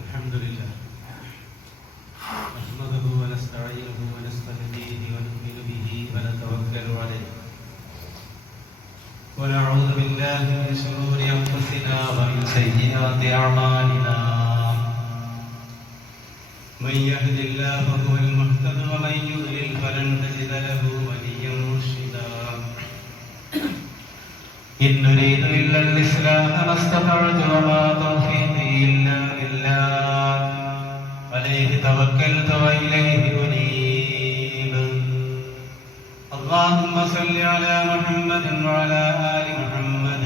الحمد لله نحمده ونستعينه ونستهديه ونؤمن به ونتوكل عليه ونعوذ بالله من شرور أنفسنا ومن سيئات أعمالنا من يهد الله فهو المهتد ومن يضلل فلن تجد له وليا مرشدا إن نريد إلا الإصلاح ما استطعت وما توفيقي إلا بالله عليه توكلت وإليه أنيب اللهم صل على محمد وعلى آل محمد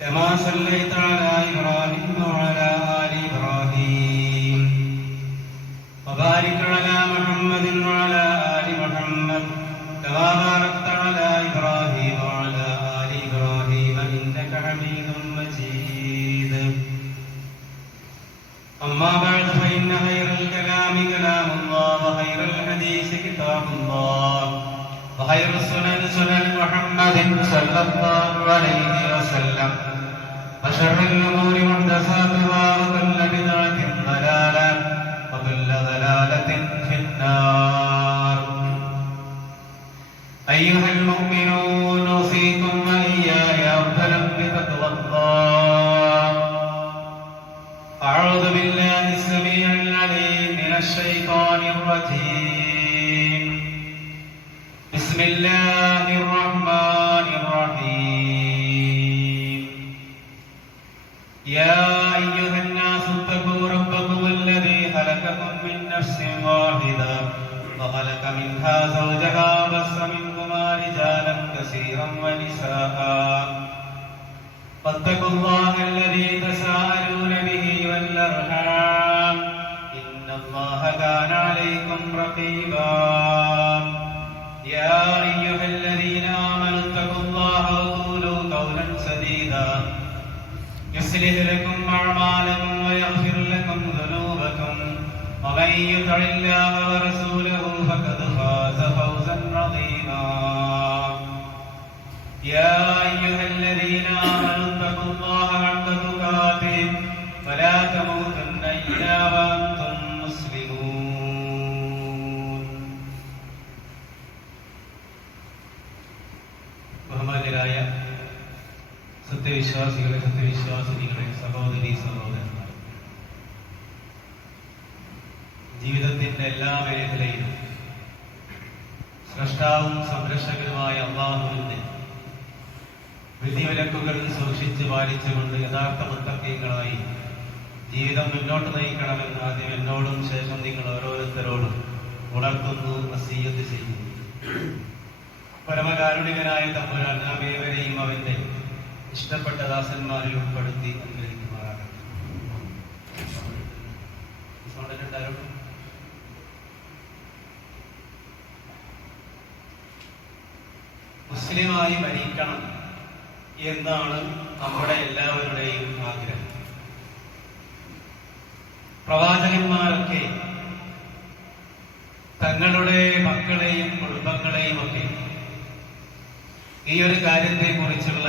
كما صليت على إبراهيم وعلى آل إبراهيم وبارك على محمد وعلى آل محمد كما باركت على إبراهيم وعلى آل إبراهيم إنك حميد مجيد أما بعد فإن خير الكلام كلام الله وخير الحديث كتاب الله وخير السنن سنن محمد صلى الله عليه وسلم وشر الأمور محدثاتها وكل بدعة ضلالة وكل ضلالة في النار أيها المؤمنون أوصيكم وإياي أولا بتقوى الله أعوذ بالله السميع العليم من الشيطان الرجيم بسم الله الرحمن الرحيم يا أيها الناس اتقوا ربكم الذي خلقكم من نفس واحدة وخلق منها زوجها وبث منهما رجالا كثيرا ونساء واتقوا الله الذي تساءلون به والأرحام إن الله كان عليكم رقيبا يا أيها الذين آمنوا اتقوا الله وقولوا قولا سديدا يصلح لكم أعمالكم ويغفر لكم ذنوبكم ومن يطع الله ورسوله فقد فاز فوزا عظيما يا أيها الذين آمنوا اتقوا الله حق تقاته ولا تموتن إلا وأنتم مسلمون ബഹുമാന്യരായ സത്യവിശ്വാസികളെ സത്യവിശ്വാസിനികളെ സഹോദരീ സഹോദരന്മാർ, ജീവിതത്തിന്റെ എല്ലാ മേഖലയിലും സ്രഷ്ടാവും സംരക്ഷകനുമായ അല്ലാഹുവിന്റെ വിധിവിലക്കുകൾ സൂക്ഷിച്ച് പാലിച്ചുകൊണ്ട് യഥാർത്ഥ മുത്തഖീങ്ങളായി ജീവിതം മുന്നോട്ട് നയിക്കണമെന്ന് ആദ്യം എന്നോടും ശേഷം നിങ്ങൾ ഓരോരുത്തരോടും ഉണർത്തുന്നു, വസിയ്യത്ത് ചെയ്യുന്നു. പരമകാരുണികനായ തമ്പുരാൻ നാം ഏവരെയും അവന്റെ ഇഷ്ടപ്പെട്ട ദാസന്മാരിൽ ഉൾപ്പെടുത്തി അനുഗ്രഹിക്കുമാറാകട്ടെ. മുസ്ലിമായി മരിക്കണം എന്നാണ് നമ്മുടെ എല്ലാവരുടെയും ആഗ്രഹം. പ്രവാചകന്മാരൊക്കെ തങ്ങളുടെ മക്കളെയും കുടുംബങ്ങളെയും ഒക്കെ ഈ ഒരു കാര്യത്തെ കുറിച്ചുള്ള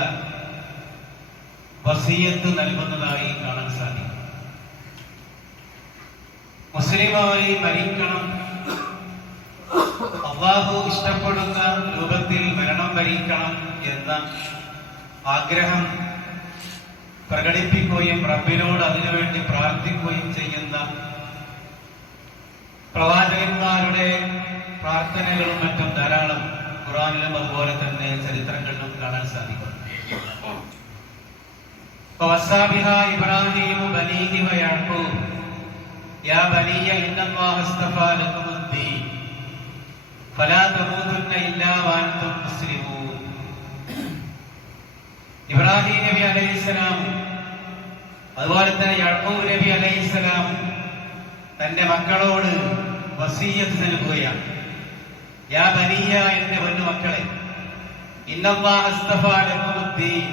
വസിയ്യത്ത് നൽകുന്നതായി കാണാൻ സാധിക്കും. മുസ്ലിമായി മരിക്കണം, അല്ലാഹു ഇഷ്ടപ്പെടുന്ന രൂപത്തിൽ മരണം വരിക്കണം എന്ന ആഗ്രഹം പ്രകടിപ്പിക്കുകയും റബ്ബിനോട് അതിനുവേണ്ടി പ്രാർത്ഥിക്കുകയും ചെയ്യുന്ന പ്രവാചകന്മാരുടെ പ്രാർത്ഥനകളും മറ്റും ധാരാളം ഖുർആനിലും അതുപോലെ തന്നെ ചരിത്രങ്ങളിലും കാണാൻ സാധിക്കും. ഇബ്രാഹിം ബനീഹി വയഅഖൂബ് യാ ബനിയ ഇന്നല്ലാഹ അസ്തഫാ ലകുമുദ്ദീൻ ഫലാ തമൂതുന്ന ഇല്ലാ വഅൻതും മുസ്ലിമൂൻ. ഇബ്രാഹിം നബി അലൈഹിസ്സലാം അതുപോലെ തന്നെ യാഖൂബ് നബി അലൈഹിസ്സലാം തന്റെ മക്കളോട് വസിയ്യത്ത് നൽകുകയാണ്. യാ ബനിയ, എന്റെ പൊന്നു മക്കളെ, ഇന്നല്ലാഹ അസ്തഫാ ലകുമുദ്ദീൻ,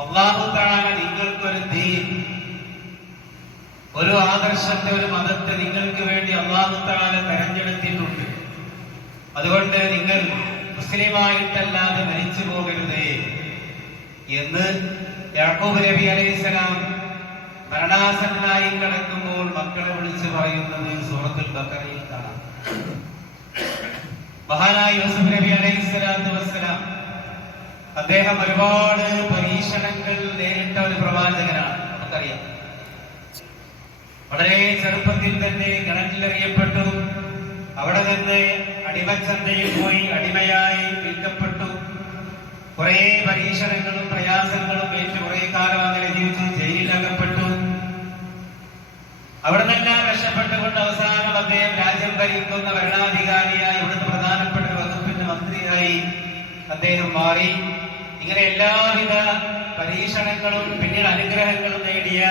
അല്ലാഹു തആല നിങ്ങൾക്കൊരു ദീൻ, ഒരു ആദർശത്തെ, ഒരു മതത്തെ നിങ്ങൾക്ക് വേണ്ടി അല്ലാഹു തആല തെരഞ്ഞെടുത്തിട്ടുണ്ട്. അതുകൊണ്ട് നിങ്ങൾ മുസ്ലിമായിട്ടല്ലാതെ മരിച്ചു പോകരുതേ എന്ന് യാഖൂബ് നബി അലൈഹിസ്സലാം മരണാസന്നനായി കിടക്കുമ്പോൾ മക്കളെ വിളിച്ച് പറയുന്നത് സൂറത്തുൽ ബഖറയിൽ കാണാം. മഹാനായ യൂസുഫ് നബി അലൈഹിസ്സലാത്തു വസ്സലാം അദ്ദേഹം ഒരുപാട് പരീക്ഷണങ്ങൾ നേരിട്ട ഒരു പ്രവാചകനാണ്. നമുക്കറിയാം, വളരെ ചെറുപ്പത്തിൽ തന്നെ കിണറ്റിലെറിയപ്പെട്ടു. അവിടെ നിന്ന് അടിമച്ചന്തയിൽ പോയി അടിമയായി വിൽക്കപ്പെട്ടു. കുറെ പരീക്ഷണങ്ങളും പ്രയാസങ്ങളും ഏറ്റു കുറെ കാലം അങ്ങനെ ജീവിച്ചു. ജയിലിലകപ്പെട്ടു. അവിടെ നിന്നെല്ലാം രക്ഷപ്പെട്ടുകൊണ്ട് അവസാനം അദ്ദേഹം രാജ്യം ഭരിക്കുന്ന ഭരണാധികാരിയായി, ഇവിടുത്തെ പ്രധാനപ്പെട്ട വകുപ്പിന്റെ മന്ത്രിയായി അദ്ദേഹം മാറി. ഇങ്ങനെ എല്ലാവിധ പരീക്ഷണങ്ങളും പിന്നീട് അനുഗ്രഹങ്ങളും നേടിയ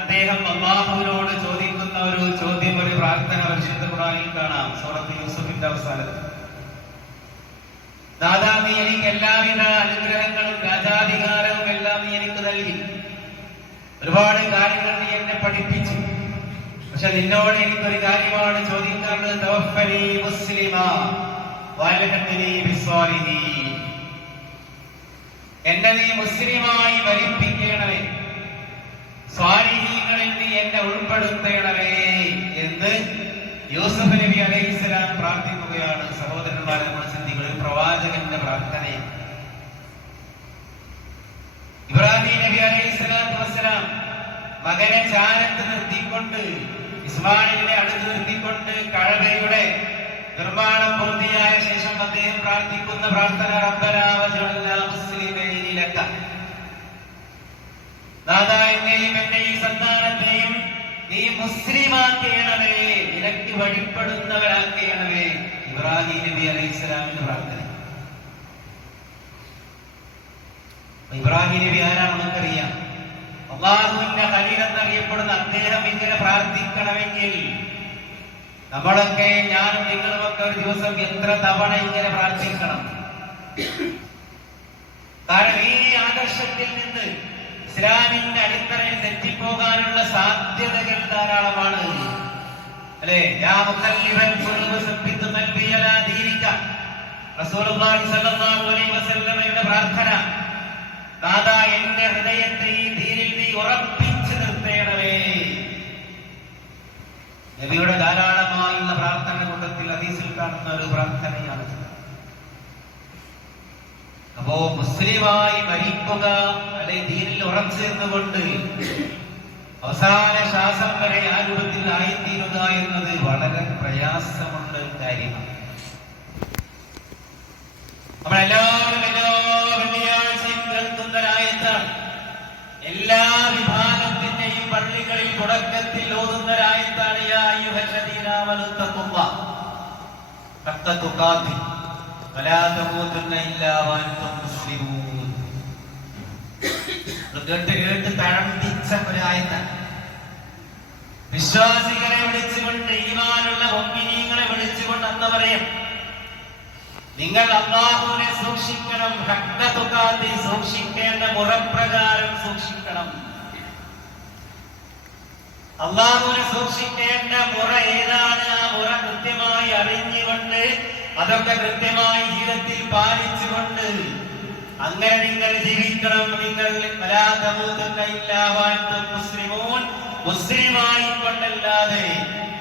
അദ്ദേഹം അല്ലാഹുവിനോട് ചോദിക്കുന്ന ഒരു ചോദ്യം, ഒരു പ്രാർത്ഥന പരിശുദ്ധ ഖുർആനിൽ കാണാം. സൂറത്ത് യൂസുഫിന്റെ അവസാനത്തിൽ, ദാദാ, നീ എനിക്ക് എല്ലാവിധ അനുഗ്രഹങ്ങളും രാജാധികാരവും എല്ലാം നീ എനിക്ക് നൽകി. ഒരുപാട് കാര്യങ്ങൾ നീ എന്നെ പഠിപ്പിച്ചു. പക്ഷെ നിന്നോട് എനിക്കൊരു കാര്യമാണ് ചോദിക്കാറുള്ളത്. തവഫനി മുസ്ലിമാ വഅൽഹിഖ്നി ബിസ്സാലിഹീൻ. എന്നെ നീ മുസ്ലിമായി മരിപ്പിക്കണമേ, സ്വാലിഹീങ്ങളിൽ നീ എന്നെ ഉൾപ്പെടുത്തണമേ എന്ന് യൂസുഫ് നബി അലൈഹിസ്സലാം പ്രാർത്ഥിക്കുകയാണ്. സഹോദരന്മാരെ, നമ്മൾ ചിന്തിക്കുന്ന ഒരു പ്രവാചകന്റെ പ്രാർത്ഥനയാണ്. ഇബ്രാഹിം നബി അലൈഹിസ്സലാത്തു വസ്സലാം മകനെ ചാരത്ത് നിർത്തിക്കൊണ്ട്, ഇസ്മായിലിനെ അടുത്ത് നിർത്തിക്കൊണ്ട് കഅബയുടെ നിർമ്മാണം പൂർത്തിയായ ശേഷം അദ്ദേഹം പ്രാർത്ഥിക്കുന്ന പ്രാർത്ഥന, റബ്ബനാ വജഅൽനാ മുസ്ലിമൈനി ലക. നാഥാ, എന്നെയും എന്റെ ഈ സന്താനത്തെയും നീ മുസ്ലിമാക്കേണമേ, നിനക്ക് വഴിപ്പെടുന്നവരാക്കേണമേ. ഇബ്രാഹിം നബി അലൈഹിസ്സലാമിന്റെ പ്രാർത്ഥന. ഇബ്രാഹിം നബി ആരാണ് നമുക്കറിയാം. അല്ലാഹുവിന്റെ ഖലീൽ എന്നറിയപ്പെടുന്ന അദ്ദേഹം ഇങ്ങനെ പ്രാർത്ഥിക്കണമെങ്കിൽ നമ്മളൊക്കെ, ഞാനും നിങ്ങളുമൊക്കെ ഒരു ദിവസം എത്ര തവണ ഇങ്ങനെ പ്രാർത്ഥിക്കണം? കാരണം ഈ ആദർശത്തിൽ നിന്ന് ഇസ്ലാമിന്റെ അടിത്തറയിൽ തെറ്റിപ്പോകാനുള്ള സാധ്യതകൾ ധാരാളമാണ്, അല്ലെ? യാ മുഖല്ലിബൽ ഖുലൂബ് സബ്ബിത് ഖൽബി അലാ ദീനിക. റസൂലുള്ളാഹി സ്വല്ലല്ലാഹു അലൈഹി വസല്ലമയുടെ പ്രാർത്ഥന, നാഥാ, എന്റെ ഹൃദയത്തെ ഈ ദീനിൽ നീ ഉറപ്പിച്ചു നിർത്തേണമേ. നബിയുടെ ധാരാളമായുള്ള പ്രാർത്ഥന കൂട്ടത്തിൽ ഹദീസിൽ കാണുന്ന ഒരു പ്രാർത്ഥനയാണ്. അപ്പോ മുസ്ലിമായി മരിക്കുക, അല്ലെ ദീനിൽ ഉറച്ചേർന്നുകൊണ്ട് അവസാന ശ്വാസം വരെ ആ രൂപത്തിൽ ആയിത്തീരുക എന്നത് വളരെ പ്രയാസമുള്ള കാര്യമാണ്. നമ്മളെല്ലാവരും എല്ലാ വെള്ളിയാഴ്ചയും കേൾക്കുന്ന ഒരായത്താണ്. എല്ലാ വിഭാഗത്തിന്റെയും പള്ളികളിൽ തുടക്കത്തിൽ ഓതുന്ന ഒരായത്താണ്. യാ അയ്യുഹല്ലദീന ആമനൂ തഖുല്ലാഹ ഹഖ്ക തുഖാതിഹി വലാ തമൂതുന്ന ഇല്ലാ വഅൻതും മുസ്ലിമൂൻ. കേട്ട് തഴമ്പിച്ച ഒരായത്താണ്. വിശ്വാസികളെ വിളിച്ചുകൊണ്ട്, ഈമാനുള്ള മുഅ്മിനീങ്ങളെ വിളിച്ചുകൊണ്ട് അന്ന് പറയും, നിങ്ങൾ അല്ലാഹുവിനെ സൂക്ഷിക്കണം. ഹഖ്ക തുഖാതിഹി, സൂക്ഷിക്കേണ്ട മുറപ്രകാരം സൂക്ഷിക്കണം. അല്ലാഹുവിനെ സൂക്ഷിക്കേണ്ട മുറ ഏതാണ്? ആ മുറ കൃത്യമായി അറിഞ്ഞുകൊണ്ട്, അതൊക്കെ കൃത്യമായി ജീവിതത്തിൽ പാലിച്ചുകൊണ്ട് അങ്ങനെ നിങ്ങൾ ജീവിക്കണം. നിങ്ങൾ വലാ തമൂതുന്ന ഇല്ലാ വഅൻതും മുസ്ലിമൂൻ, മുസ്ലിമായി കൊണ്ടല്ലാതെ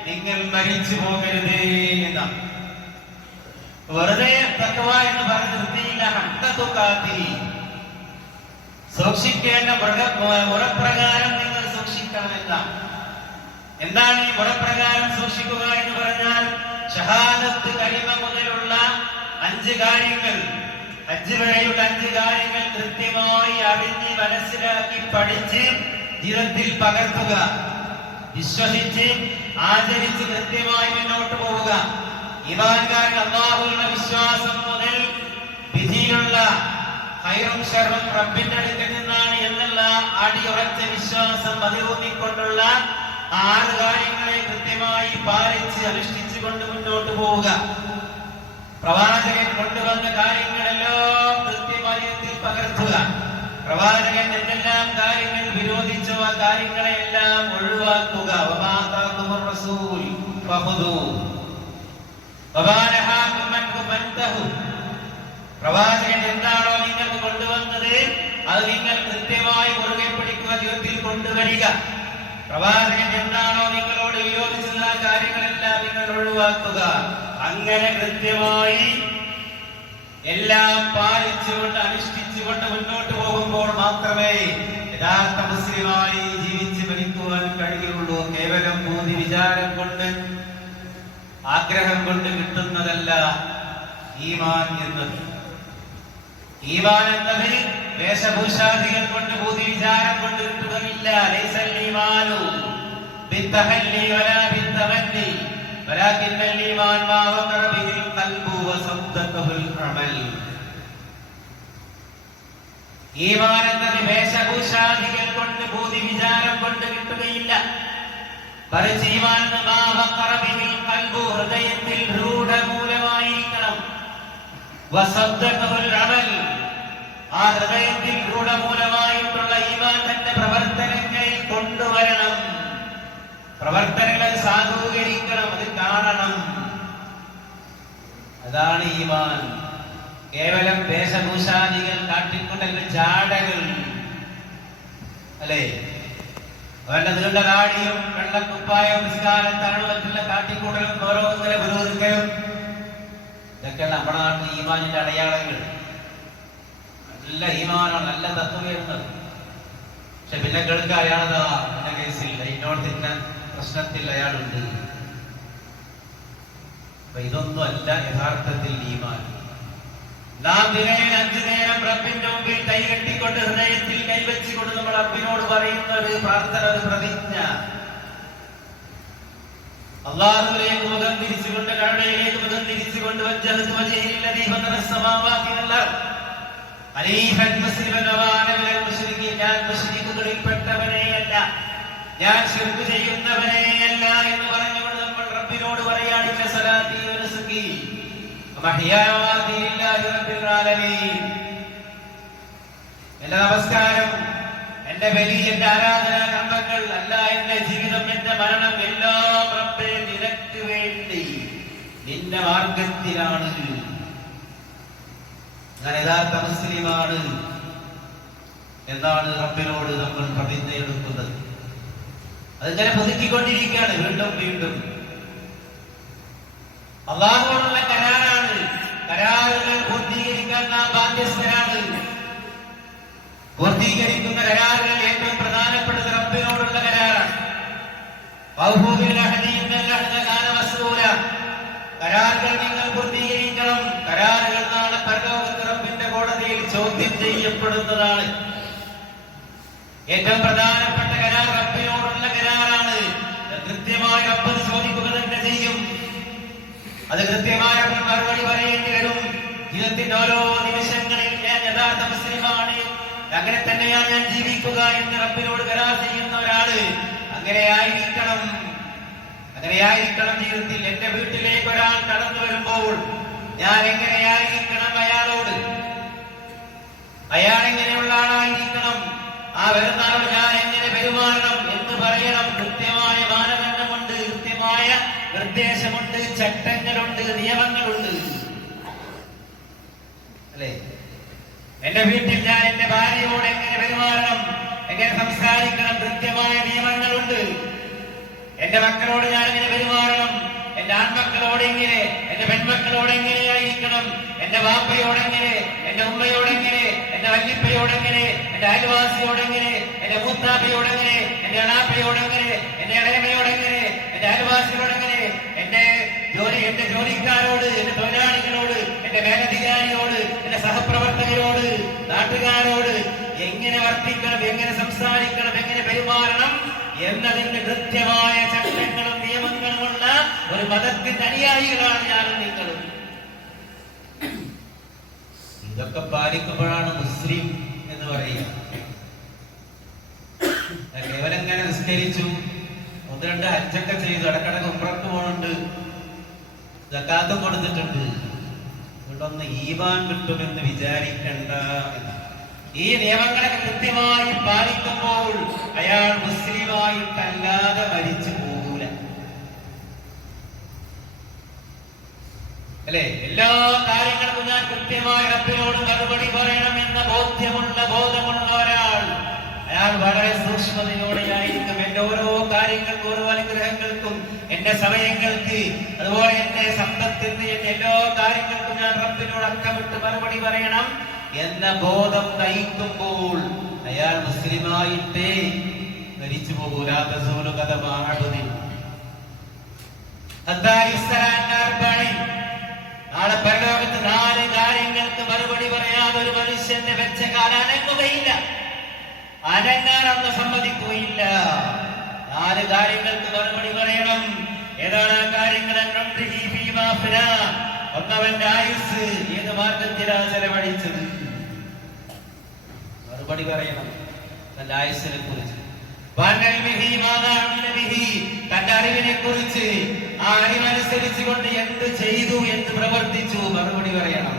നിങ്ങൾ മരിച്ചു പോകരുതേ എന്നാണ്. വെറുതെ തഖ്വ എന്ന് പറഞ്ഞ് നിർത്തിയില്ല. ഹഖ്ക തുഖാതിഹി, സൂക്ഷിക്കേണ്ട മുറപ്രകാരം നിങ്ങൾ സൂക്ഷിക്കണമെന്ന. എന്താണ് ഈ മുറപ്രകാരം സൂക്ഷിക്കുക എന്ന് പറഞ്ഞാൽ? ഷഹാദത്ത് കലിമ മുതലുള്ള 5 കാര്യങ്ങൾ, ഹജ്ജ് വരെയുള്ള 5 കാര്യങ്ങൾ കൃത്യമായി അറിഞ്ഞ് മനസ്സിലാക്കി പഠിച്ച് ജീവിതത്തിൽ പകർത്തുക, വിശ്വസിച്ച് ആചരിച്ച് കൃത്യമായി മുന്നോട്ട് പോവുക. ഈമാൻകാരൻ അല്ലാഹുവിലുള്ള വിശ്വാസം മുതൽ വിധിയിലുള്ള ഖൈറും ശർറും റബ്ബിന്റെ അടുക്കൽ നിന്നാണ് എന്നുള്ള അടിയുറച്ച വിശ്വാസം അതിലൂന്നിക്കൊണ്ടുള്ള 6 കാര്യങ്ങളെ കൃത്യമായി പാലിച്ച് അനുഷ്ഠിച്ചുകൊണ്ട് മുന്നോട്ട് പോവുക. പ്രവാചകൻ കൊണ്ടുവന്ന കാര്യങ്ങളെല്ലാം കൃത്യമായി പകർത്തുക. പ്രവാചകൻ എന്തെല്ലാം കാര്യങ്ങൾ വിരോധിച്ചോ ആ കാര്യങ്ങളെല്ലാം ഒഴിവാക്കുക. വമാ തഅതുർ റസൂൽ ഫഖുദൂ വമാ നഹാകും അൻഹു ഫൻതഹു. പ്രവാചകൻ എന്താണോ നിങ്ങൾക്ക് കൊണ്ടുവന്നത് അത് നിങ്ങൾ കൃത്യമായി മുറുകെ പിടിക്കുക, ജീവിതത്തിൽ കൊണ്ടുവരിക. പ്രവാചകൻ എന്താണോ നിങ്ങളോട് വിരോധിച്ചത് ആ കാര്യങ്ങളെല്ലാം നിങ്ങൾ ഒഴിവാക്കുക. അങ്ങനെ കൃത്യമായി എല്ലാം പാലിച്ചുകൊണ്ട് അനുഷ്ഠിച്ചുകൊണ്ട് മുന്നോട്ട് പോകുമ്പോൾ മാത്രമേ യഥാർത്ഥ മുസ്ലിമായി ജീവിച്ച് മരിക്കുവാൻ കഴിയുള്ളൂ. കേവലം ബോധി വിചാരം കൊണ്ട് ആഗ്രഹം കൊണ്ട് കിട്ടുന്നതല്ല ഈമാൻ എന്നത്. ഈമാൻ എന്നത് വേഷഭൂഷാദികൾ കൊണ്ട് ബോധി വിചാരം കൊണ്ട് കിട്ടുകയില്ല. ലൈസൽ ഈമാനു ബിത്തഹല്ലി വലാ ബിത്തമന്നി വലാകിന്നൽ ഈമാൻ മാ വഖറ ബിഹിൽ ഖൽബു വസദ്ദഖഹുൽ അമൽ. ഈമാൻ എന്നത് വേഷഭൂഷാദികൾ കൊണ്ട് ബോധി വിചാരം കൊണ്ട് കിട്ടുകയില്ല. മറിച്ച് ഈമാൻ മാ വഖറ ബിഹിൽ ഖൽബു ഹൃദയത്തിൽ രൂഢമൂലമായിരിക്കണം. വസദ്ദഖഹുൽ അമൽ ആ ഹൃദയത്തിൽ രൂഢമൂലമായിട്ടുള്ള ഈമാൻ തന്റെ പ്രവർത്തനങ്ങളിൽ കൊണ്ടുവരണം. പ്രവർത്തനങ്ങളെ സാധൂകരിക്കണം, അത് കാണണം. അതാണ് ഈമാൻ. കേവലം വേഷഭൂഷാദികൾ കാട്ടിക്കൊണ്ടല്ല, ജാടകൾ അല്ലേ, അവന്റെ നീണ്ട നാടിയും വെള്ളക്കുപ്പായും നിസ്കാരം തരണം മറ്റുള്ള കാട്ടിക്കൂടലും ഓരോന്നിനെ വിരോധിക്കലും ഇതൊക്കെയാണ് നമ്മുടെ നാട്ടിൽ ഈമാനിന്റെ അടയാളങ്ങൾ. നല്ല ഈമാനാണ്, നല്ല തത്വം വരുന്നത്. പക്ഷെ പിന്നെ കേൾക്കുക അയാളതാ എന്റെ കേസിൽ ഇന്നോടത്തിന്റെ പ്രശ്നത്തിൽ അയാളുണ്ട്. അപ്പൊ ഇതൊന്നും അല്ല യഥാർത്ഥത്തിൽ ഈമാൻ. നാം ദിനേന 5 നേരം റബ്ബിന്റെ മുമ്പിൽ കൈകെട്ടിക്കൊണ്ട് ഹൃദയത്തിൽ കൈവച്ചുകൊണ്ട് നമ്മൾ റബ്ബിനോട് പറയുന്നത് പ്രാർത്ഥന, ഒരു പ്രതിജ്ഞ. അല്ലാഹുവിലേക്ക് മുഖം തിരിച്ചുകൊണ്ട്, കഅബയിലേക്ക് മുഖം തിരിച്ചുകൊണ്ട് വജ്ജഹതു വജ്ഹില്ലദീ ഫതറ അസ്സമാവാതി വൽ അർദ് ഹനീഫൻ മുസ്ലിമൻ വഅന മിനൽ മുശ്രികീൻ. ഞാൻ മുശ്രിക്കുകളിൽപ്പെട്ടവനെയല്ല, ഞാൻ ശിർക്ക് ചെയ്യുന്നവനെയല്ല എന്ന് പറഞ്ഞുകൊണ്ട് നമ്മൾ റബ്ബിനോട് പറയാണ് ഇന്ന സലാത്തി വ നുസുകി വമഹ്യായ വമമാതി ലില്ലാഹി റബ്ബിൽ ആലമീൻ. എന്റെ നമസ്കാരം, എന്റെ ബലി, എന്റെ ആരാധനാ കർമ്മങ്ങൾ, അല്ല എന്റെ ജീവിതം, എന്റെ മരണം എല്ലാം റബ്ബേ നിനക്ക് വേണ്ടി, നിന്റെ മാർഗത്തിലാണ്. ഞാൻ യഥാർത്ഥ മുസ്ലിമാണ് എന്നാണ് റബ്ബിനോട് നമ്മൾ പ്രതിജ്ഞ എടുക്കുന്നത്. അതിങ്ങനെ പുതുക്കിക്കൊണ്ടിരിക്കുകയാണ് വീണ്ടും വീണ്ടും. അല്ലാഹുവോടുള്ള കരാറാണ്. കരാറുകൾ പൂർത്തീകരിക്കാൻ നാം ബാധ്യസ്ഥരാണ്. പൂർത്തീകരിക്കുന്ന കരാറുകൾ ഏറ്റവും പ്രധാനപ്പെട്ടത് റബ്ബിനോടുള്ള കരാറാണ്. കരാറുകൾ നിങ്ങൾ പൂർത്തീകരിക്കണം. കരാറുകൾ നാളെ പരലോകത്ത് റബ്ബിന്റെ കോടതിയിൽ ചോദ്യം ചെയ്യപ്പെടുന്നതാണ്. ഏറ്റവും പ്രധാനപ്പെട്ട കരാർ റബ്ബിനോടുള്ള കരാറാണ്. കൃത്യമായി റബ്ബ് ചോദിക്കുക തന്നെ ചെയ്യും. അത് കൃത്യമായ മറുപടി പറയേണ്ടി വരും. ജീവിതത്തിന്റെ ഓരോ നിമിഷങ്ങളിൽ ഞാൻ യഥാർത്ഥ മുസ്ലിമാണ്, അങ്ങനെ തന്നെയാണ് ഞാൻ ജീവിക്കുക എന്ന് റബ്ബിനോട് കരാർ ചെയ്യുന്ന ഒരാള് അങ്ങനെയായിരിക്കണം. അങ്ങനെയായിരിക്കണം ജീവിതത്തിൽ. എന്റെ വീട്ടിലേക്ക് ഒരാൾ കടന്നു വരുമ്പോൾ ഞാൻ എങ്ങനെയായിരിക്കണം അയാളോട്? അയാൾ എങ്ങനെയുള്ള ആളായിരിക്കണം? ആ വരുന്ന ആളോട് ഞാൻ എങ്ങനെ പെരുമാറണം എന്ന് പറയണം. കൃത്യമായ മാനദണ്ഡമുണ്ട്, കൃത്യമായ നിർദ്ദേശമുണ്ട്, ചട്ടങ്ങളുണ്ട്, നിയമങ്ങളുണ്ട്, അല്ലേ? എന്റെ വീട്ടിൽ ഞാൻ എന്റെ ഭാര്യയോട് എങ്ങനെ പെരുമാറണം, എങ്ങനെ സംസാരിക്കണം, കൃത്യമായ നിയമങ്ങളുണ്ട്. എന്റെ മക്കളോട് ഞാൻ എങ്ങനെ പെരുമാറണം, എന്റെ ആൺമക്കളോട് എങ്ങനെ, എന്റെ പെൺമക്കളോട് എങ്ങനെയായിരിക്കണം, എന്റെ വാപ്പയോടെങ്ങനെ, എന്റെ ഉമ്മയോടെങ്ങനെ, എന്റെ വല്യപ്പയോടെങ്ങനെ, എന്റെ അയൽവാസിയോടെങ്ങനെ, എന്റെ മൂത്താപ്പയോടെങ്ങനെ, എന്റെ അണാപ്പയോടെങ്ങനെ, എന്റെ ഇളയമയോടെങ്ങനെ, എന്റെ അയൽവാസിയോടെങ്ങനെ, എന്റെ ജോലിക്കാരോട്, എന്റെ തൊഴിലാളികളോട്, എന്റെ മേലധികാരിയോട്, എന്റെ സഹപ്രവർത്തകരോട്, നാട്ടുകാരോട് എങ്ങനെ വർത്തിക്കണം, എങ്ങനെ സംസാരിക്കണം, എങ്ങനെ പെരുമാറണം എന്നതിന്റെ കൃത്യമായ ചട്ടങ്ങളും നിയമങ്ങളുമുള്ള ഒരു മതത്തിന്റെ അനുയായികളാണ് ഞാനും നിങ്ങളും. ഇതൊക്കെ പാലിക്കുമ്പോഴാണ് മുസ്ലിം എന്ന് പറയുക. കേവലം ഇങ്ങനെ നിസ്കരിച്ചു, 1-2 ഹജ്ജൊക്കെ ചെയ്തു, ഇടക്കിടക്ക് ഉംറക്ക് പോകുന്നുണ്ട്, സക്കാത്തും കൊടുത്തിട്ടുണ്ട്, ഇവിടൊന്ന് ഈമാൻ കിട്ടുമെന്ന് വിചാരിക്കണ്ട. ഈ നിയമങ്ങളെ കൃത്യമായി പാലിക്കുമ്പോൾ അയാൾ മുസ്ലിമായിട്ടല്ലാതെ മരിച്ചു പോകൂല, അല്ലെ? എല്ലാ കാര്യങ്ങൾക്കും ഞാൻ കൃത്യമായി റബ്ബിനോട് മറുപടി പറയണമെന്ന ബോധമുള്ള ഒരാൾ അയാൾ വളരെ സൂക്ഷ്മതയോടെയായിരിക്കും. എന്റെ ഓരോ കാര്യങ്ങൾക്കും, ഓരോ അനുഗ്രഹങ്ങൾക്കും, എന്റെ സമയങ്ങൾക്ക്, അതുപോലെ എന്റെ സമ്പത്തിന്, എന്റെ എല്ലാ കാര്യങ്ങൾക്കും ഞാൻ റബ്ബിനോട് അക്കമിട്ട് മറുപടി പറയണം എന്ന ബോധം നയിക്കുമ്പോൾ അയാൾ മുസ്ലിമായിട്ടേ മരിച്ചു പോകൂല. നാളെ പരലോകത്ത് 4 കാര്യങ്ങൾക്ക് മറുപടി പറയാതെ ഒരു മനുഷ്യന്റെ വെച്ച കാലം അനങ്ങുകയില്ല, അനങ്ങാനൊന്ന് സമ്മതിക്കുകയില്ല. 4 കാര്യങ്ങൾക്ക് മറുപടി പറയണം. ഏതാണ് ആ കാര്യങ്ങൾ? ഒന്നവന്റെ ആയുസ് ഏത് മാർഗത്തിലാണ് ചെലവഴിച്ചത്, മറുപടി പറയണം തന്റെ ആയുസ്സിനെ കുറിച്ച്. തന്റെ അറിവിനെ കുറിച്ച്, ആ അറിവനുസരിച്ച് കൊണ്ട് എന്ത് ചെയ്തു, എന്ത് പ്രവർത്തിച്ചു, മറുപടി പറയണം.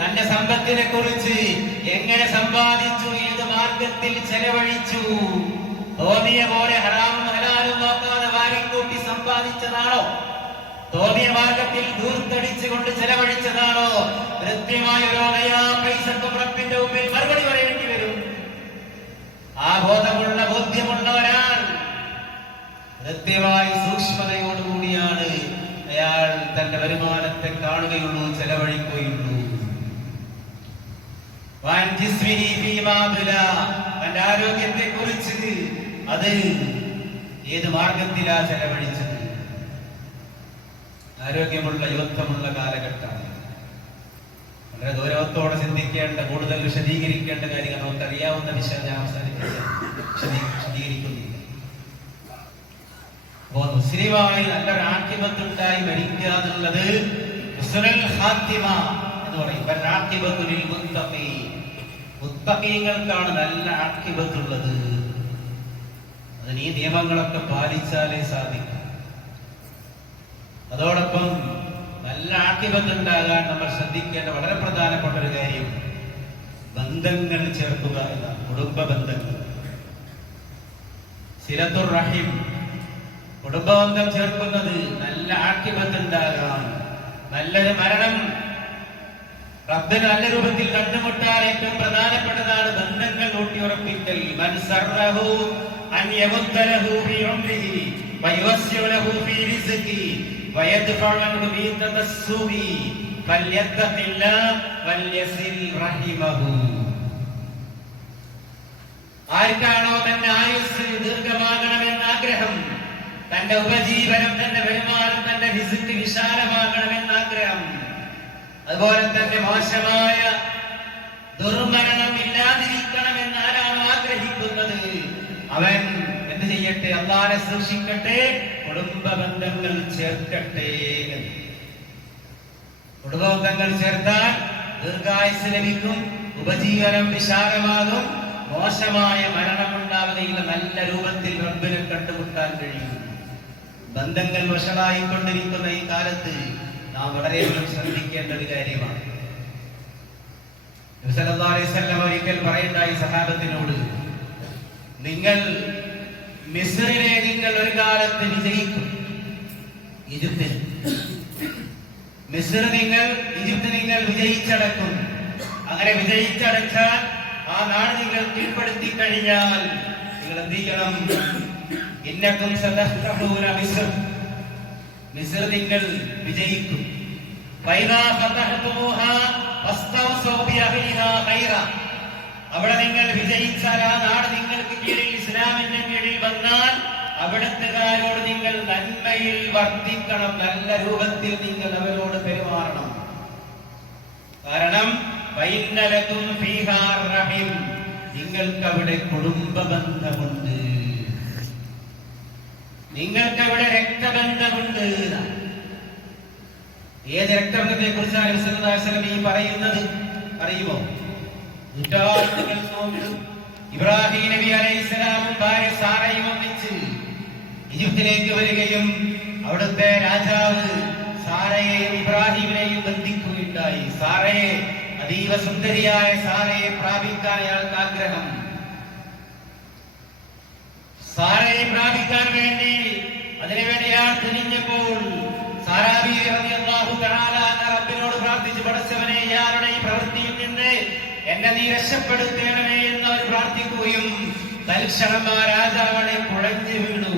തന്റെ സമ്പത്തിനെ കുറിച്ച് എങ്ങനെ സമ്പാദിച്ചു, ഏത് മാർഗത്തിൽ ചെലവഴിച്ചു, തോന്നിയ പോലെ ഹറാമും ഹലാലും നോക്കാതെ വാരിക്കൂട്ടി സമ്പാദിച്ചതാണോ, തോന്നിയ മാർഗത്തിൽ ദൂർത്തടിച്ചുകൊണ്ട് ചെലവഴിച്ചതാണോ? കൃത്യമായ പൈസക്കും റബ്ബിന്റെ മുമ്പിൽ മറുപടി പറയേണ്ടി വരും. ആ ബോധ്യമുള്ള ഒരാൾ കൃത്യമായി സൂക്ഷ്മതയോടുകൂടിയാണ് അയാൾ തന്റെ വരുമാനത്തെ കാണുകയുള്ളൂ, ചെലവഴിക്കുകയുള്ളൂ. തന്റെ ആരോഗ്യത്തെ കുറിച്ച് അത് ഏത് മാർഗത്തിലാ ചെലവഴിച്ചത്? ആരോഗ്യമുള്ള യുവത്വമുള്ള കാലഘട്ടമാണ്. വളരെ ഗൗരവത്തോടെ ചിന്തിക്കേണ്ട, കൂടുതൽ വിശദീകരിക്കേണ്ട കാര്യങ്ങൾ നമുക്കറിയാവുന്ന വിഷയം ഞാൻ വിശദീകരിക്കുന്നില്ല. അപ്പോ മുസ്ലിമായി നല്ലൊരു ആഖിബത്തുണ്ടായി മരിക്കുക എന്നുള്ളത് ഹുസ്നുൽ ഖാത്തിമ എന്ന് പറയും. മുത്തഖീങ്ങൾക്കാണ് നല്ല ആഖിബത്തുള്ളത്. അതിന് ഈ നിയമങ്ങളൊക്കെ പാലിച്ചാലേ സാധിക്കും. അതോടൊപ്പം നല്ല ആഖിബത്തുണ്ടാകാൻ നമ്മൾ ശ്രദ്ധിക്കേണ്ട വളരെ പ്രധാനപ്പെട്ട ഒരു കാര്യം ബന്ധങ്ങൾ ചേർക്കുക എന്നതാണ്. കുടുംബ ബന്ധങ്ങൾ, സിലത്തുർ റഹിം, കുടുംബബന്ധം ചേർക്കുന്നത് നല്ല ആഖിബത്തുണ്ടാകാൻ, നല്ലൊരു മരണം റബ്ബിന് നല്ല രൂപത്തിൽ കണ്ടുമുട്ടാൻ ഏറ്റവും പ്രധാനപ്പെട്ടതാണ് ബന്ധങ്ങൾ ഊട്ടിയുറപ്പിക്കൽ. മൻ സർറഹു അൻ യമുദ്ദലഹു ഫീ ഉംരിഹി വയുവസ്സിഉ ലഹു ഫീ റിസ്ഖി വയദ്ഫഉ അൻഹു ബി തദസ്സുബി ഫല്യത്തഖില്ലാഹ് വൽയസിൽ റഹിമഹു. ആർക്കാണോ തന്റെ ആയുസ് ദീർഘമാകണമെന്ന ആഗ്രഹം, തന്റെ ഉപജീവനം, തന്റെ വരുമാനം, തന്റെ റിസ്ക് വിശാലമാകണമെന്ന ആഗ്രഹം, അതുപോലെ തന്നെ മോശമായ ദുർമരണം ഇല്ലാതിരിക്കണമെന്ന് ആരാണ് ആഗ്രഹിക്കുന്നത്, അവൻ എന്ത് ചെയ്യട്ടെ? അല്ലാഹുവിനെ സൂക്ഷിക്കട്ടെ, കുടുംബ ബന്ധങ്ങൾ ചേർക്കട്ടെ. കുടുംബ ബന്ധങ്ങൾ ചേർത്താൽ ദീർഘായുസ് ലഭിക്കും, ഉപജീവനം വിശാലമാകും, മോശമായ മരണം ഉണ്ടാവുകയില്ല, നല്ല രൂപത്തിൽ റബ്ബിനെ കണ്ടുമുട്ടാൻ കഴിയും. ബന്ധങ്ങൾ വഷളായിക്കൊണ്ടിരിക്കുന്ന ഈ കാലത്ത് നാം വളരെയധികം ശ്രദ്ധിക്കേണ്ട ഒരു കാര്യമാണ്. നബി സല്ലല്ലാഹു അലൈഹി വസല്ലം ഒരിക്കൽ പറയുണ്ടായി സഹാബത്തിനോട്, മിസ്രിനെ നിങ്ങൾ ഒരു കാലത്ത് വിജയിക്കും. ഈജിപ്ത് നിങ്ങൾ വിജയിച്ചടക്കും. അങ്ങനെ വിജയിച്ചടച്ചാൽ ആ നാട് നിങ്ങൾ കീഴ്പ്പെടുത്തി കഴിഞ്ഞാൽ നിങ്ങൾ എന്ത് ചെയ്യണം? ഇന്നക്കും സതഫ്തഹൂന മിസ്ർ നിങ്ങൾ വിജയിക്കും. ഫൈദാ ഫതഹ്തുമുഹാ ഫസ്തൗസൂ ബിഅഹ്ലിഹാ ഖൈറ. അവിടെ നിങ്ങൾ വിജയിച്ചാൽ, ആ നാട് നിങ്ങൾക്ക് കീഴിൽ, ഇസ്ലാമിന്റെ കീഴിൽ വന്നാൽ അവിടത്തുകാരോട് നിങ്ങൾ നന്മയിൽ വർദ്ധിക്കണം, നല്ല രൂപത്തിൽ നിങ്ങൾ അവരോട് പെരുമാറണം. കാരണം ഫൈന്നലകും ഫീഹാ റഹിം, നിങ്ങൾക്കവിടെ കുടുംബ ബന്ധമുണ്ട്, നിങ്ങൾക്കവിടെ രക്തബന്ധമുണ്ട്. ഏത് രക്തബന്ധത്തെ കുറിച്ചാണ് നബി സല്ലല്ലാഹു അലൈഹി വസല്ലം ഈ പറയുന്നത് അറിയുമോ? ഇബ്രാഹിം നബി അലൈഹിസ്സലാമും ഭാര്യ സാറയും ഒന്നിച്ച് ഈജിപ്തിലേക്ക് വരികയും അവിടുത്തെ രാജാവ് സാറയെയും ഇബ്രാഹിമിനെയും ബന്ധിക്കുകയുണ്ടായി. സാറയെ, അതീവ സുന്ദരിയായ സാറയെ പ്രാപിക്കാൻ അയാൾക്ക് ആഗ്രഹം. സാറയെ പ്രാപിക്കാൻ വേണ്ടി അതിനുവേണ്ടി അയാൾ തിരിഞ്ഞപ്പോൾ സാറാ ബീവി റളിയല്ലാഹു തആല റബ്ബിനോട് പ്രാർത്ഥിച്ചു, പടച്ചവനെ ഇയാളുടെ ഈ പ്രവൃത്തിയിൽ നിന്ന് എന്നെ നീ രക്ഷപ്പെടുത്തേണമേ എന്ന് അവർ പ്രാർത്ഥിക്കുകയും തൽക്ഷണം ആ രാജാവളെ കുഴഞ്ഞു വീണു.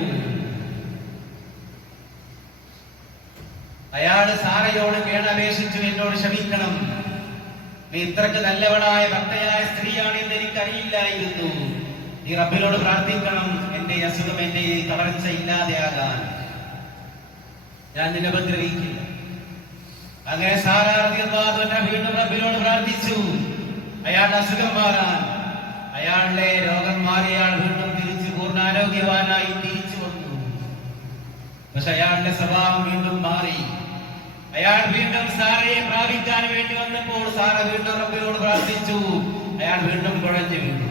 അയാള് സാറയോട് കേണപേക്ഷിച്ചു, എന്നോട് ക്ഷമിക്കണം, നീ ഇത്രക്ക് നല്ലവളായ ഭക്തയായ സ്ത്രീയാണെന്ന് എനിക്കറിയില്ലായിരുന്നു. നീ റബ്ബിനോട് പ്രാർത്ഥിക്കണം, എന്റെ അസുഖം, എന്റെ ഈ തളർച്ച ഇല്ലാതെയാകാൻ. ഞാൻ നിന്നെ ഉപദ്രവിക്കില്ല. അങ്ങനെ സാറ റളിയല്ലാഹു അൻഹ വീണ്ടും റബ്ബിനോട് പ്രാർത്ഥിച്ചു അയാളുടെ അസുഖം മാറാൻ. അയാളുടെ രോഗം മാറി അയാൾ വീണ്ടും തിരിച്ചു പൂർണ്ണാരോഗ്യവാനായി തിരിച്ചു വന്നു. പക്ഷെ അയാളുടെ സ്വഭാവം വീണ്ടും മാറി. അയാൾ വീണ്ടും സാറയെ പ്രാപിക്കാൻ വേണ്ടി വന്നപ്പോൾ സാറ വീണ്ടും റബ്ബിനോട് പ്രാർത്ഥിച്ചു. അയാൾ വീണ്ടും കുഴഞ്ഞു വീണു.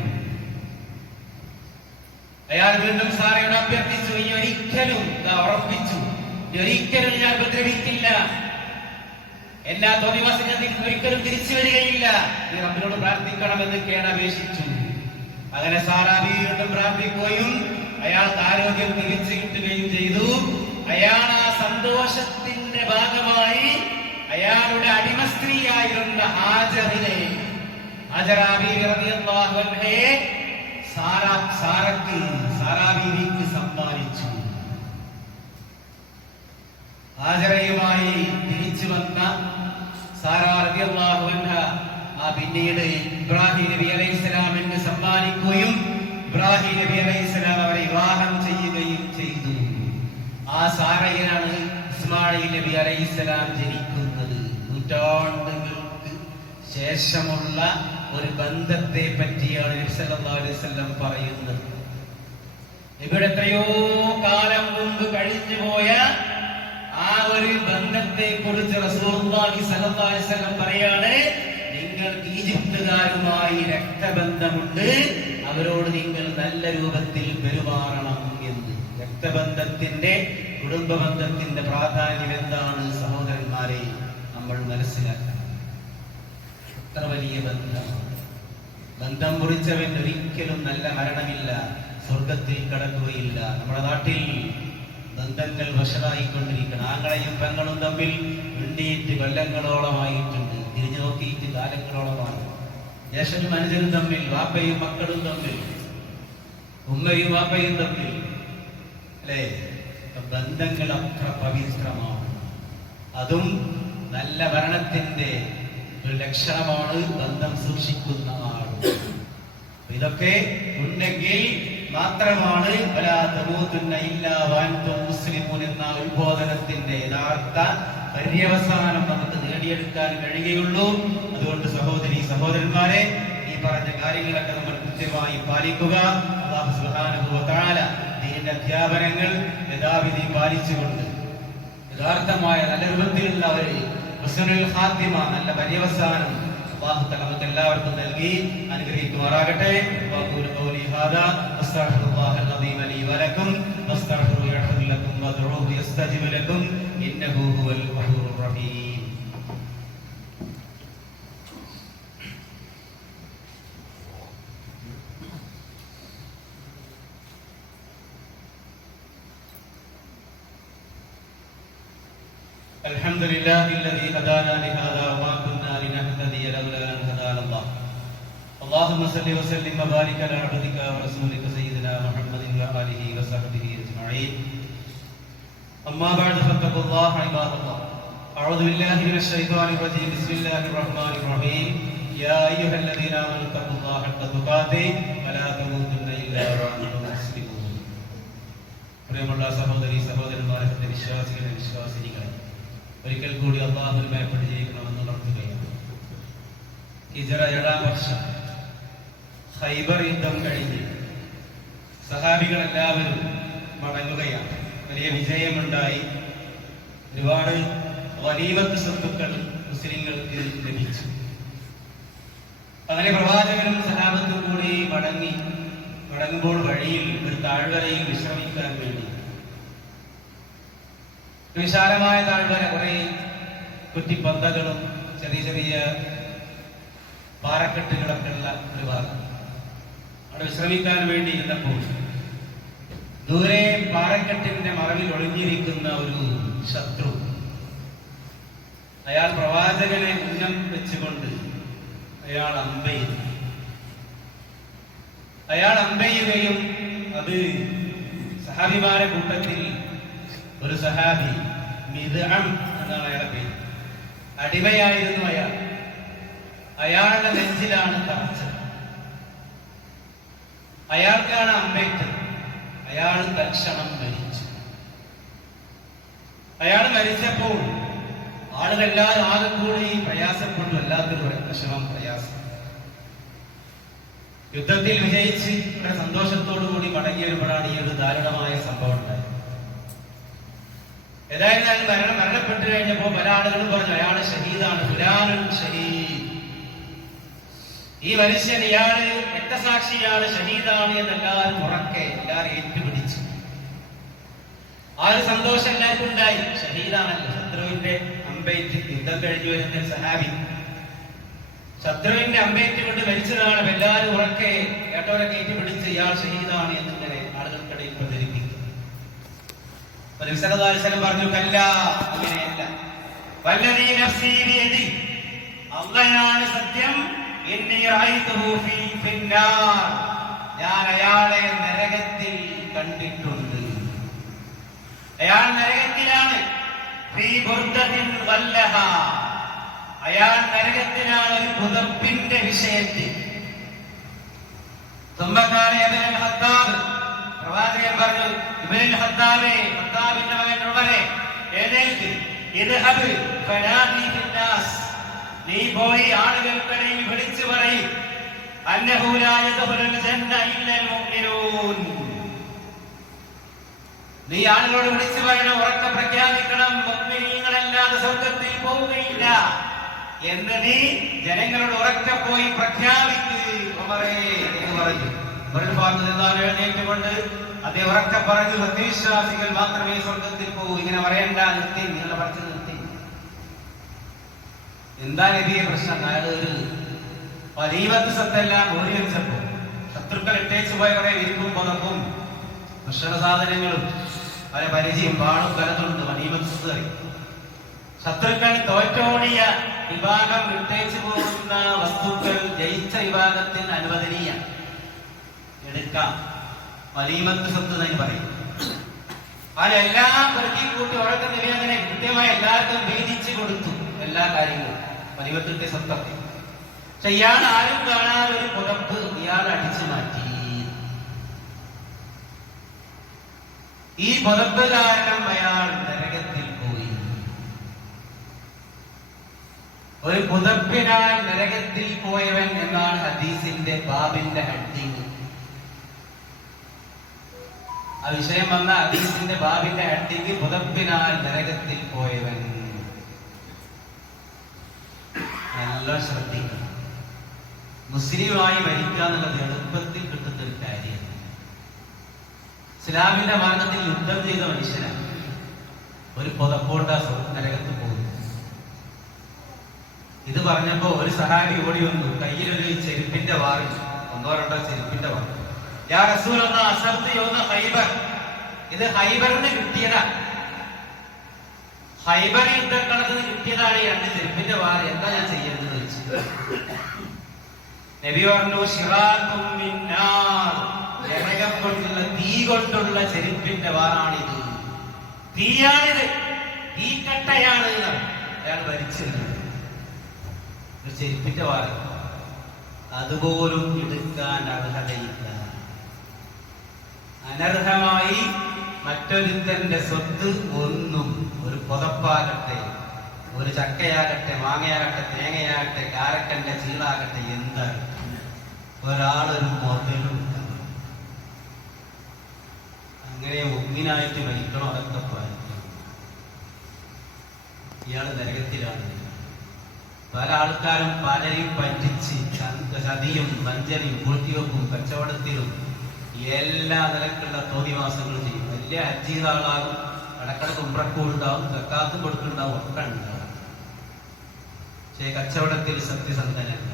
അയാൾ വീണ്ടും സാറയോട് അഭ്യർത്ഥിച്ചു, ഇനി ഒരിക്കലും, ഉറപ്പിച്ചു, ഇനി ഒരിക്കലും ഞാൻ ഉപദ്രവിക്കില്ല, എല്ലാ തോന്നിവാസികളിൽ ഒരിക്കലും തിരിച്ചു വരികയില്ല, നീ റബ്ബിനോട് പ്രാർത്ഥിക്കണമെന്ന് കേണപേക്ഷിച്ചു. അങ്ങനെ സാറാ വീണ്ടും പ്രാർത്ഥിക്കുകയും അയാൾക്ക് ആരോഗ്യം തിരിച്ചു കിട്ടുകയും ചെയ്തു. അയാൾ ആ സന്തോഷത്തിന്റെ ഭാഗമായി അയാളുടെ അടിമ സ്ത്രീയായിരുന്ന ഹാജറിനെ, ഹാജറ ബീവി റളിയല്ലാഹു അൻഹയെ സാറാ ബീവിക്ക് സമ്മാനിച്ചു. ഹാജറയുമായി തിരിച്ചു വന്ന സാറാ റളിയല്ലാഹു അൻഹ പിന്നീട് ഇബ്രാഹിം നബി അലൈഹിസ്സലാമിന് സമ്മാനിക്കുകയും ഇബ്രാഹിം നബി അലൈഹിസ്സലാം അവരെ വിവാഹം ചെയ്യുകയും ചെയ്തു. ആ സാറയിലാണ് ഇസ്മായിൽ നബി അലൈഹിസ്സലാം ജനിക്കുന്നത്. നൂറ്റാണ്ടുകൾക്ക് ശേഷമുള്ള ഒരു ബന്ധത്തെ പറ്റിയാണ് നബി സല്ലല്ലാഹു അലൈഹി വസല്ലം പറയുന്നത്. ഇവിടെ എത്രയോ കാലം മുമ്പ് കഴിഞ്ഞു പോയ ആ ഒരു ബന്ധത്തെ കുറിച്ച് റസൂലുള്ളാഹി സ്വല്ലല്ലാഹു അലൈഹി വസല്ലം പറയാണ്, നിങ്ങൾക്ക് ഈജിപ്തുകാരുമായി രക്തബന്ധമുണ്ട്, അവരോട് നിങ്ങൾ നല്ല രൂപത്തിൽ പെരുമാറണം എന്ന്. രക്തബന്ധത്തിന്റെ, കുടുംബബന്ധത്തിന്റെ പ്രാധാന്യം എന്താണ് സഹോദരന്മാരെ നമ്മൾ മനസ്സിലാക്കണം. അത്ര വലിയ ബന്ധമാണ്. ബന്ധം മുറിച്ചവൻ ഒരിക്കലും നല്ല മരണമില്ല, സ്വർഗത്തിൽ കടക്കുകയില്ല. നമ്മുടെ നാട്ടിൽ ബന്ധങ്ങൾ വഷളായിക്കൊണ്ടിരിക്കണം. ആങ്ങളെയും പെങ്ങളും തമ്മിൽ മിണ്ടിയിട്ട് കൊല്ലങ്ങളോളമായിട്ടുണ്ട്, തിരിഞ്ഞു നോക്കിയിട്ട് കാലങ്ങളോളമായി. ജ്യേഷ്ഠനും അനുജനും തമ്മിൽ, വാപ്പയും മക്കളും തമ്മിൽ, ഉമ്മയും വാപ്പയും തമ്മിൽ, അല്ലേ? ബന്ധങ്ങൾ അത്ര പവിത്രമാണ്. അതും നല്ല ഭരണത്തിന്റെ ഒരു ലക്ഷണമാണ് ബന്ധം സൂക്ഷിക്കുന്ന ആൾ. ഇതൊക്കെ ഉണ്ടെങ്കിൽ മാത്രമാണ് മുസ്ലിമൂൻ എന്ന ഉത്ബോധനത്തിന്റെ യഥാർത്ഥ പര്യവസാനം നമുക്ക് നേടിയെടുക്കാൻ കഴിയുകയുള്ളൂ. അതുകൊണ്ട് സഹോദരി സഹോദരന്മാരെ, ഈ പറഞ്ഞ കാര്യങ്ങളൊക്കെ നമ്മൾ കൃത്യമായി പാലിക്കുക. അല്ലാഹു സുബ്ഹാനഹു വ തആല ദീനിന്റെ അധ്യാപനങ്ങൾ യഥാവിധി പാലിച്ചുകൊണ്ട് യഥാർത്ഥമായ നല്ല രൂപത്തിലുള്ള ഒരു ഹുസ്നുൽ ഖാത്തിമ, നല്ല പര്യവസാനം അല്ലാഹു തആല നമുക്ക് എല്ലാവർക്കും നൽകി അനുഗ്രഹിക്കുമാറാകട്ടെ. വഖൂലു ഖൗലി ഹാദാ അസ്തഗ്ഫിറുല്ലാഹൽ അദീം ലി വലക്കും വസ്തഗ്ഫിറു യഗ്ഫിർ ലക്കും വദ്ഉഹു യസ്തജിബ് ലക്കും ഇന്നഹു ഹുവൽ ഗഫൂറുർ റഹീം. الحمد لله الذي هدانا لهذا وما كنا لنهتدي لولا أن هدانا الله. اللهم صل وسلم وبارك على عبدك ورسولك سيدنا محمد وآله وصحبه أجمعين. أما بعد فاتقوا الله عباد الله. أعوذ بالله من الشيطان الرجيم. بسم الله الرحمن الرحيم. يا أيها الذين آمنوا اتقوا الله حق تقاته ولا تموتن إلا وأنتم مسلمون. പ്രിയമുള്ള സഹോദരി സഹോദരന്മാരെ, സത്യവിശ്വാസികളെ വിശ്വാസിനികളെ, ഒരിക്കൽ കൂടി അല്ലാഹുവിൽ ഭയപ്പെട്ട് ജീവിക്കണമെന്ന് ഉണർത്തുകയാണ്. ഹിജ്റ 7-ാം വർഷം ഖൈബർ യുദ്ധം കഴിഞ്ഞ് സഹാബികളെല്ലാവരും മടങ്ങുകയാണ്. വലിയ വിജയമുണ്ടായി. ഒരുപാട് ഗനീമത്ത് സ്വത്തുക്കൾ മുസ്ലിങ്ങൾക്ക് ലഭിച്ചു. അങ്ങനെ പ്രവാചകനും സഹാബത്തും കൂടി മടങ്ങുമ്പോൾ വഴിയിൽ ഒരു താഴ്വരയിൽ വിശ്രമിക്കാൻ വേണ്ടി, വിശാലമായ താഴ്വര, കുറെ കുറ്റിപ്പന്തകളും ചെറിയ ചെറിയ പാറക്കെട്ടുകളൊക്കെ ഉള്ള ഒരു ഭാഗം, അവിടെ വിശ്രമിക്കാൻ വേണ്ടി ഇരുന്നപ്പോൾ ദൂരെ പാറക്കെട്ടിന്റെ മറവിൽ ഒളിഞ്ഞിരിക്കുന്ന ഒരു ശത്രു അയാൾ പ്രവാചകനെ ഉന്നം വെച്ചുകൊണ്ട് അയാൾ അമ്പെയ്യുകയും അത് സഹാബിമാരെ കൂട്ടത്തിൽ ഒരു സഹാബി മിദ്അം എന്നാണ് അയാളുടെ പേര്, അടിമയായിരുന്നു അയാളുടെ നെഞ്ചിലാണ് തറച്ചത്. അയാൾക്കാണ് അമ്പേറ്റത്. അയാൾ തൽക്ഷണം മരിച്ചു. അയാൾ മരിച്ചപ്പോൾ ആളുകളെല്ലാവരും ആകെ കൂടി പ്രയാസപ്പെട്ടു. എല്ലാത്തിനും വിഷമം, പ്രയാസം. യുദ്ധത്തിൽ വിജയിച്ച് വളരെ സന്തോഷത്തോടു കൂടി മടങ്ങി വരുമ്പോഴാണ് ഈ ഒരു ദാരുണമായ സംഭവം ഉണ്ടായത്. ഏതായാലും മരണപ്പെട്ടു കഴിഞ്ഞപ്പോ പല ആളുകളും പറഞ്ഞു അയാള് ഷഹീദാണ്, ഫുലാനുൻ ഷഹീദ്, ഈ മനുഷ്യൻ ഇയാള് രക്തസാക്ഷിയാണ്, ഷഹീദാണ് എന്നെല്ലാവരും ഉറക്കെ എല്ലാവരും ഏറ്റുപിടിച്ചു. ആ ഒരു സന്തോഷം എല്ലാവർക്കും ഉണ്ടായി. ഷഹീദാണല്ലോ, ശത്രുവിന്റെ അമ്പേറ്റ് യുദ്ധം കഴിഞ്ഞു വരുന്ന സഹാബി ശത്രുവിന്റെ അമ്പേറ്റ് കൊണ്ട് മരിച്ചതാണ്. എല്ലാവരും ഉറക്കെ കേട്ടവരൊക്കെ ഏറ്റുപിടിച്ച് ഇയാൾ ഷഹീദാണ് എന്നിങ്ങനെ ആളുകൾക്കിടയിൽ പ്രചരിപ്പിക്കും. പറഞ്ഞു കല്ല, അങ്ങനെയല്ല. വല്ലദീ നഫ്സീ ബിയദി, അല്ലാഹുവാണ് സത്യം. ഇന്നി റഅയ്തുഹു ഫിന്നാർ, ഞാൻ അയാളെ നരകത്തിൽ കണ്ടിട്ടുണ്ട്. അയാൾ നരകത്തിലാണ്. ഫീ ബുർദത്തിൻ വല്ലഹ, അയാൾ നരകത്തിലാണ് ഒരു പുതപ്പിന്റെ വിഷയത്തിൽ. പ്രവാചകൻ പറഞ്ഞു, ഇബ്നുൽ ഖത്താബേ, ഖത്താബിന്റെ മകൻ ഉമറേ, എഴുന്നേൽക്ക്, ഇദ്ഹബ് ഫനാദി ഫിന്നാസ്, നീ പോയി ആളുകൾക്കിടയിൽ വിളിച്ചു പറയും അന്നഹു ലാ യദ്ഖുലുൽ ജന്ന ഇല്ലൽ മുഅ്മിനൂൻ. നീ ആളുകളോട് വിളിച്ചു പറയണം, ഉറക്കെ പ്രഖ്യാപിക്കണം, മുഅ്മിനീങ്ങളല്ലാതെ സ്വർഗ്ഗത്തിൽ പോവുകയില്ല എന്ന് നീ ജനങ്ങളോട് ഉറക്കെ പോയി പ്രഖ്യാപിക്കുക ഉമറേ എന്ന് പറഞ്ഞു. എഴുന്നേറ്റുകൊണ്ട് അതേ ഉറക്കെ പറഞ്ഞു, സത്യവിശ്വാസികൾ മാത്രമേ സ്വർഗത്തിൽ പോകൂ. ഇങ്ങനെ പറയണ്ട, നിർത്തി, നിങ്ങളെ പഠിച്ചു നിർത്തി. എന്താ നബിയെ പ്രശ്നം? അയാൾ ഒരു പരീവത്ത് സത്തെല്ലാം ഓടി വെച്ചപ്പോ ശത്രുക്കൾ ഇട്ടേച്ചു പോയ കുറെ വിരിപ്പും പുതപ്പും ഭക്ഷണ സാധനങ്ങളും പല പരിചയം പാടും കലതുണ്ട്. പരീവത്ത് ശത്രുക്കൾ തോറ്റോടിയ വിഭാഗം വിട്ടേച്ചു പോകുന്ന വസ്തുക്കൾ ജയിച്ച വിഭാഗത്തിന് അനുവദനീയ എടുക്കാം. വലീമത്ത് സ്വത്ത് തന്നെ പറയും. അതിലെല്ലാം പെറുക്കി കൂട്ടി ഉറക്കം നിലയങ്ങനെ കൃത്യമായി എല്ലാവർക്കും വീതിച്ചു കൊടുത്തു എല്ലാ കാര്യങ്ങളും വലീമത്തിന്റെ സ്വത്തൊക്കെ. പക്ഷെ ഇയാൾ ആരും കാണാതെ ഒരു പുതപ്പ് ഇയാൾ അടിച്ചു മാറ്റി. ഈ പുതപ്പ് കാരണം അയാൾ നരകത്തിൽ പോയി. ഒരു പുതപ്പിനാൽ നരകത്തിൽ പോയവൻ എന്നാണ് ഹദീസിന്റെ ബാബിന്റെ ഹെഡിങ്. ആ വിഷയം വന്ന ഹദീസിന്റെ ബാബിന്റെ ഹെഡിങ് പുതപ്പിനാൽ നരകത്തിൽ പോയവൻ. നല്ല ശ്രദ്ധിക്കണം. മുസ്ലിമായി മരിക്കുക എന്നുള്ളത് എളുപ്പത്തിൽ കിട്ടുന്ന ഒരു കാര്യമാണ്. ഇസ്ലാമിന്റെ മാർഗത്തിൽ യുദ്ധം ചെയ്ത മനുഷ്യനാണ് ഒരു പുതപ്പോണ്ട നരകത്ത് പോകുന്നത്. ഇത് പറഞ്ഞപ്പോ ഒരു സഹാബി ഓടി വന്നു, കയ്യിലൊരു ചെരുപ്പിന്റെ വാറി, ഒന്നോ രണ്ടോ ചെരുപ്പിന്റെ വാറി. യാ റസൂലല്ലാഹ്, അസർത്ത് യൗമ ഖൈബർ, ഇത് ഹൈബറിന് കിട്ടിയതാ, ഹൈബർ യുദ്ധക്കളത്തിന് കിട്ടിയതാണ് ഈ രണ്ട് ചെരുപ്പിന്റെ വാറി. എന്താ ഞാൻ ചെയ്യേണ്ടത് ചോദിച്ചു. നബി പറഞ്ഞു, ശിറാത്തും മിൻ നാർ, നരകം കൊണ്ടുള്ള തീ കൊണ്ടുള്ള ചെരുപ്പിന്റെ വാറാണിത്, തീയാണിത്, തീക്കട്ടയാണ്. അയാൾ ഭരിച്ചിരുന്നത് ഒരു ചെരുപ്പിന്റെ വാറ്, അതുപോലും എടുക്കാൻ അർഹതയില്ല. അനർഹമായി മറ്റൊരുത്തന്റെ സ്വത്ത് ഒന്നും, ഒരു പുതപ്പാകട്ടെ, ഒരു ചക്കയാകട്ടെ, മാങ്ങയാകട്ടെ, തേങ്ങയാകട്ടെ, കാരക്കന്റെ ചീളാകട്ടെ, എന്താണ് ഒരാളൊരു മുതലും അങ്ങനെ ഒന്നിനായിട്ട് മരിക്കണം. അതൊക്കെ പാലിക്കണം. ഇയാൾ നരകത്തിലാണ്. പല ആൾക്കാരും പലരെയും പറ്റിച്ച് ചതിയും വഞ്ചനയും പൂഴ്ത്തിവെപ്പും കച്ചവടത്തിലും എല്ലാ നിലക്കുള്ള തോന്നിവാസങ്ങളും ചെയ്യും. വലിയ ഹജ്ജ് ചെയ്ത ആളാകും, ഇടക്കിടക്ക് ഉംറക്കും ഉണ്ടാവും, സക്കാത്തും കൊടുക്കുന്നുണ്ടാവും, ഒക്കെ ഉണ്ടാവും. പക്ഷേ കച്ചവടത്തിൽ സത്യസന്ധനല്ല.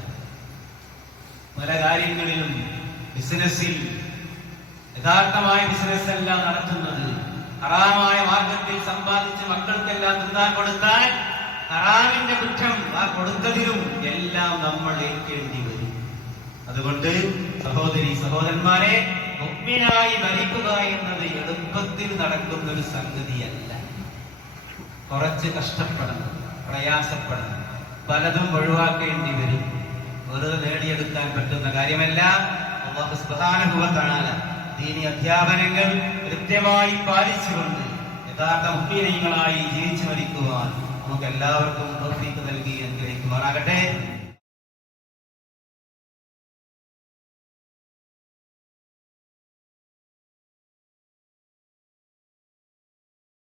പല കാര്യങ്ങളിലും ബിസിനസ്സിൽ യഥാർത്ഥമായ ബിസിനസ് അല്ല നടത്തുന്നത്. ഹറാമായ മാർഗത്തിൽ സമ്പാദിച്ച് മക്കൾക്കെല്ലാം തിന്നാൻ കൊടുത്താൽ ഹറാമിന്റെ കുറ്റം ആ കൊടുത്തതിലും എല്ലാം നമ്മൾ ഏൽക്കേണ്ടി വരും. അതുകൊണ്ട് സഹോദരി സഹോദരന്മാരെ, മുഅ്മിനായി മരിക്കുക എന്നത് എളുപ്പത്തിൽ നടക്കുന്ന ഒരു സംഗതിയല്ല. കുറച്ച് കഷ്ടപ്പെടണം, പ്രയാസപ്പെടണം, പലതും ഒഴിവാക്കേണ്ടി വരും. വെറുതെ നേടിയെടുക്കാൻ പറ്റുന്ന കാര്യമല്ല. അല്ലാഹു സുബ്ഹാനഹു വ തആല ദീനി അധ്യാപനങ്ങൾ കൃത്യമായി പാലിച്ചുകൊണ്ട് യഥാർത്ഥ മുഅ്മിനീങ്ങളായി ജീവിച്ചു മരിക്കുവാൻ നമുക്ക് എല്ലാവർക്കും തൗഫീഖ് നൽകി അനുഗ്രഹിക്കുമാറാകട്ടെ.